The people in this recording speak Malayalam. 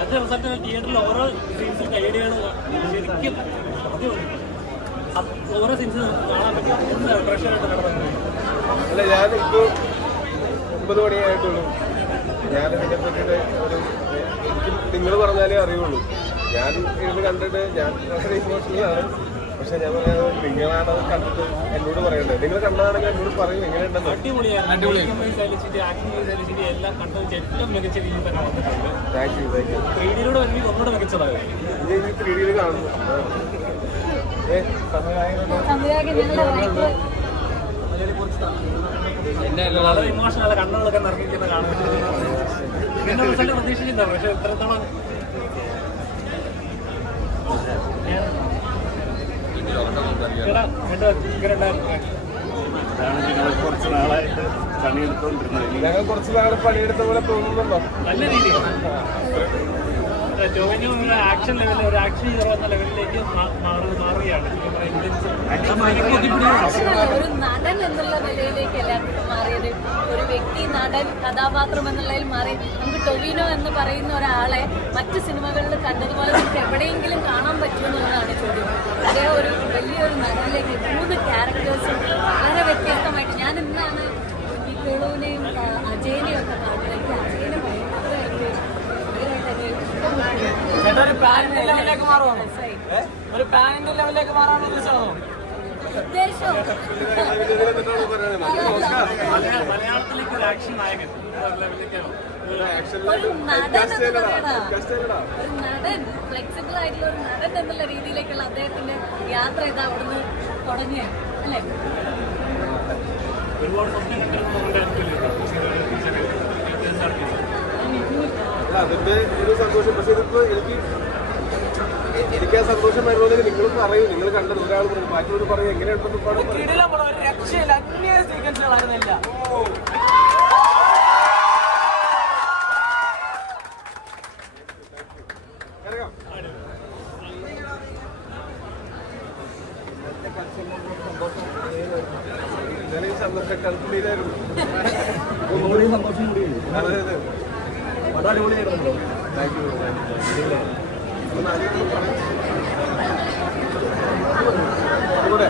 അത് റിസൾട്ട് തിയേറ്ററിൽ ഓരോ സീൻസിൽ കൈയടികൾ ശരിക്കും ഓരോ സീൻസ് കാണാൻ പറ്റും. പ്രഷറായിട്ട് നടന്നത് അല്ല, ഞാനിപ്പോൾ 9 മണിയായിട്ടുള്ളൂ. ഞാനിതിനെ പറ്റിയിട്ട് എനിക്ക് നിങ്ങൾ പറഞ്ഞാലേ അറിയുള്ളൂ. ഞാൻ ഇരുന്ന് കണ്ടിട്ട് ഞാൻ വളരെ ഇമോഷണലാണ്. പക്ഷെ ഞാൻ പറയാം, നിങ്ങളാണ് അത് കണ്ടിട്ട് എന്നോട് പറയേണ്ടത്. നിങ്ങൾ കണ്ടതാണെങ്കിൽ എന്നോട് പറയും എങ്ങനെയുണ്ടെന്ന്. Thank you. 3Dയിൽ കാണുന്നു. വളരെ ഇമോഷണൽ കണ്ണുകളൊക്കെ നിറഞ്ഞിരിക്കുന്ന കാണുന്നത് റിസൾട്ട് പ്രതീക്ഷിച്ചിട്ടുണ്ടാവും. പക്ഷെ ഇത്രത്തോളം കുറച്ച് നാളായിട്ട് പണിയെടുത്തോണ്ടിരുന്നത്. ഞങ്ങൾ കുറച്ച് നാളെ പണിയെടുത്ത പോലെ തോന്നുന്നുണ്ടോ? നല്ല രീതിയിൽ ടോവിനോ ഒരു ആക്ഷൻ ലെവലിൽ ഒരു ആക്ഷൻ ഹീറോ എന്ന ലെവലിലേക്ക് മാറുകയാണ്. ഒരു നടൻ എന്നുള്ള നിലയിലേക്ക് എല്ലാവർക്കും മാറിയത്, ഒരു വ്യക്തി നടൻ കഥാപാത്രം എന്നുള്ളതിൽ മാറി. നമുക്ക് ടൊവിനോ എന്ന് പറയുന്ന ഒരാളെ മറ്റ് സിനിമകളിൽ കണ്ടതുപോലെ നമുക്ക് എവിടെയെങ്കിലും കാണാൻ പറ്റുമെന്നുള്ളതാണ് ചോദ്യം. അതേ ഒരു വലിയൊരു നടനിലേക്ക് 3 ക്യാരക്ടേഴ്സും വളരെ വ്യത്യസ്തമായിട്ട്. ഞാൻ ഇന്നാണ് നിക്കോളുവിനെയും അജയനെയും ഒക്കെ കാണുന്നത്. എനിക്ക് അജയനെ ഒരു പാനിന്റെ ലെവലിലേക്ക് മാറുവാണോ? ഒരു പാനിന്റെ ലെവലിലേക്ക് മാറാനുള്ള ഉദ്ദേശമാണോ? മലയാളത്തിലേക്ക് ഒരു ആക്ഷൻ നായകൻ ഒരു നടൻ, ഫ്ലെക്സിബിൾ ആയിട്ടുള്ള ഒരു നടൻ എന്നുള്ള രീതിയിലേക്കുള്ള അദ്ദേഹത്തിന്റെ യാത്ര ഇത് അവിടുന്ന് തുടങ്ങിയാണ് അല്ലേ? ഒരുപാട് അതിന്റെ ഒരു സന്തോഷം. പക്ഷെ ഇതിപ്പോ എനിക്ക് ആ സന്തോഷം വരുന്നത് നിങ്ങളും പറയൂ. നിങ്ങൾ കണ്ടത് ഒരാൾ പറയും, മറ്റൊരു പറയും, എങ്ങനെയുണ്ടെന്ന് പാടും. രക്ഷയില്ല, അന്യ സീക്വൻസുകളായിരുന്നില്ല. ഇന്നലെ സന്തോഷം കൽപ്പനയിലായിരുന്നു. അതെ അതെ, അടിപൊളിയായിരുന്നല്ലോ. Thank you. ഇവിടെ